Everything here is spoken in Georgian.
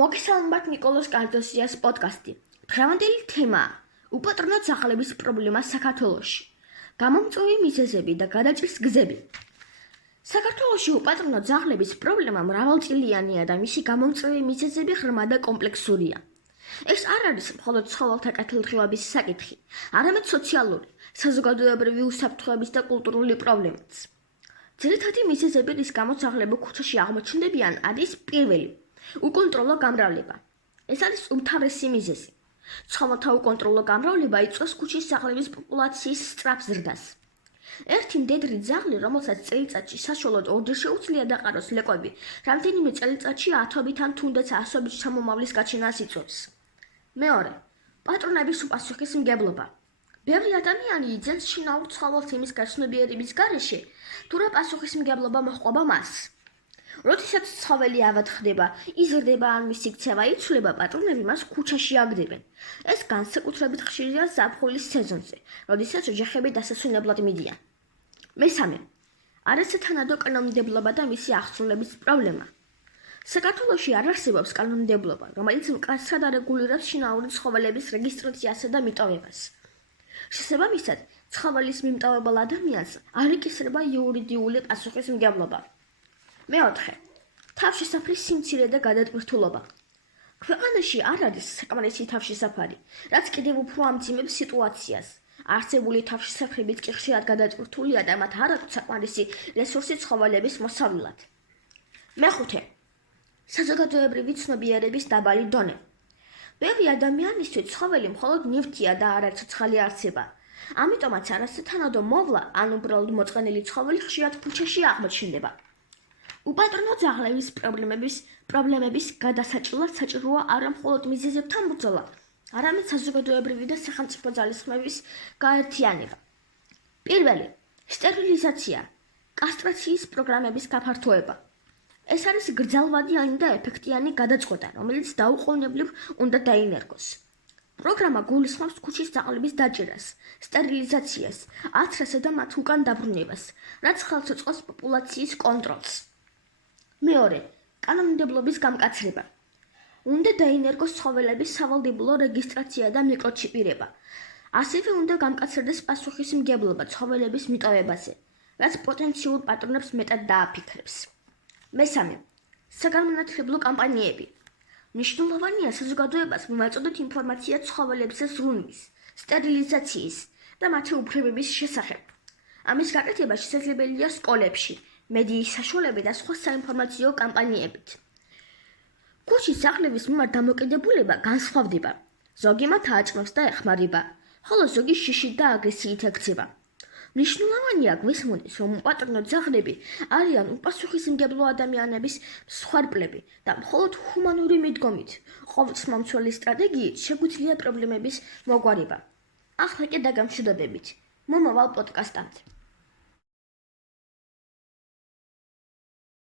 მოგესალმებით ნიკოლოს კარტოსიას პოდკასტი. დღევანდელი თემაა უპატრონო ძაღლების პრობლემა საქართველოში. გამომწვევი მიზეზები და გადაჭრის გზები. საქართველოში უპატრონო ძაღლების პრობლემა მრავალწლიანია და მისი გამომწვევი მიზეზები ღრმა და კომპლექსურია. ეს არ არის მხოლოდ ცხოველთა კეთილდღეობის საკითხი, არამედ სოციალური, საზოგადოებრივი უსაფრთხოების და კულტურული პრობლემაც. ძირითადი მიზეზები, რის გამოც ძაღლები ქუჩაში აღმოჩნდებიან, არის პირველი. უკონტროლო გამრავლება. ეს არის უმთავრესი მიზეზი. ცხოველთა უკონტროლო გამრავლება იწვევს ქუჩის ძაღლების პოპულაციის სწრაფ ზრდას. ერთი მდედრი ძაღლი, რომელსაც წელიწადში საშუალოდ 2-ჯერ შეუძლია დაყაროს ლეკვები, რამდენიმე წელიწადში ათობით ან თუნდაც ასობით ჩამომავლის გაჩენას იწვევს. მეორე, პატრონების უპასუხისმგებლობა. ბევრი ადამიანი იძენს შინაურ ცხოველს იმის გაცნობიერების გარეშე, თუ რა პასუხისმგებლობა მოჰყვება მას. როდესაც ცხოველი ავად ხდება, იზრდება ან მისი ქცევა იცვლება, პატრონები მას ქუჩაში აგდებენ. ეს განსაკუთრებით ხშირია ზაფხულის სეზონზე, როდესაც ოჯახები დასასვენებლად მიდიან. მესამე, არასათანადო კანონმდებლობა და მისი აღსრულების პრობლემა. საქართველოში არ არსებობს კანონმდებლობა, რომელიც მკაცრად არეგულირებს შინაური ცხოველების რეგისტრაციასა და მიტოვებას. შესაბამისად, ცხოველის მიმტოვებელ ადამიანს არ იკისრება იურიდიული პასუხისმგებლობა. მეოთხე, თავშესაფრის სიმცირე და გადატვირთულობა. ქვეყანაში არ არის საკმარისი თავშესაფარი, რაც კიდევ უფრო ამძიმებს სიტუაციას. არსებული თავშესაფრებიც კი ხშირად გადატვირთულია და მათ არ აქვთ საკმარისი რესურსი ცხოველების მოსავლად. მეხუთე, საზოგადოებრივი ცნობიერების დაბალი დონე. ბევრი ადამიანისთვის ცხოველი მხოლოდ ნივთია და არა ცოცხალი არსება. ამიტომაც არასათანადო მოვლა ან უბრალოდ მოწყენილი ცხოველი ხშირად ქუჩაში აღმოჩნდება. უპატრონო ძაღლების პრობლემების გადასაჭრელად საჭიროა არა მხოლოდ მიზეზებთან ბრძოლა, არამედ საზოგადოებრივი და სახელმწიფო ძალისხმების გაერთიანება. პირველი, სტერილიზაცია, კასტრაციის პროგრამების გაფართოება. ეს არის გრძელვადიანი და ეფექტიანი გადაწყვეტა, რომელიც დაუყოვნებლივ უნდა დაინერგოს. პროგრამა გულისხმობს ქუჩის ძაღლების დაჭერას, სტერილიზაციას, აცრასა და მათ უკან დაბრუნებას, რაც ხელს უწყობს პოპულაციის კონტროლს. მეორე, კანონმდებლობის გამკაცრება. უნდა დაინერგოს ცხოველების სავალდებულო რეგისტრაცია და მიკროჩიპირება. ასევე უნდა გამკაცრდეს პასუხისმგებლობა ცხოველების მიტოვებაზე, რაც პოტენციურ პატრონებს მეტად დააფიქრებს. მესამე, საგანმანათლებლო კამპანიები. მნიშვნელოვანია საზოგადოებას მიმაწოდოთ ინფორმაცია ცხოველებზე ზრუნვის, სტერილიზაციის და მათი უფლებების შესახებ. ამის გაკეთება შესაძლებელია სკოლებში, მედიის საშუალებით და სხვა საინფორმაციო კამპანიებით. ქუჩის ძაღლების მიმართ დამოკიდებულება განსხვავდება. ზოგი მათ აჭმევს და ეხმარება, ხოლო ზოგი შიშით და აგრესიით ექცევა. მნიშვნელოვანია გვესმოდეს, რომ უპატრონო ძაღლები არიან უპასუხისმგებლო ადამიანების მსხვერპლები და მხოლოდ ჰუმანური მიდგომით, ყოვლწლმომცველი სტრატეგიით შეგვიძლია პრობლემების მოგვარება. ახლა კი დაგამშვიდობებით. მომავალ პოდკასტამდე.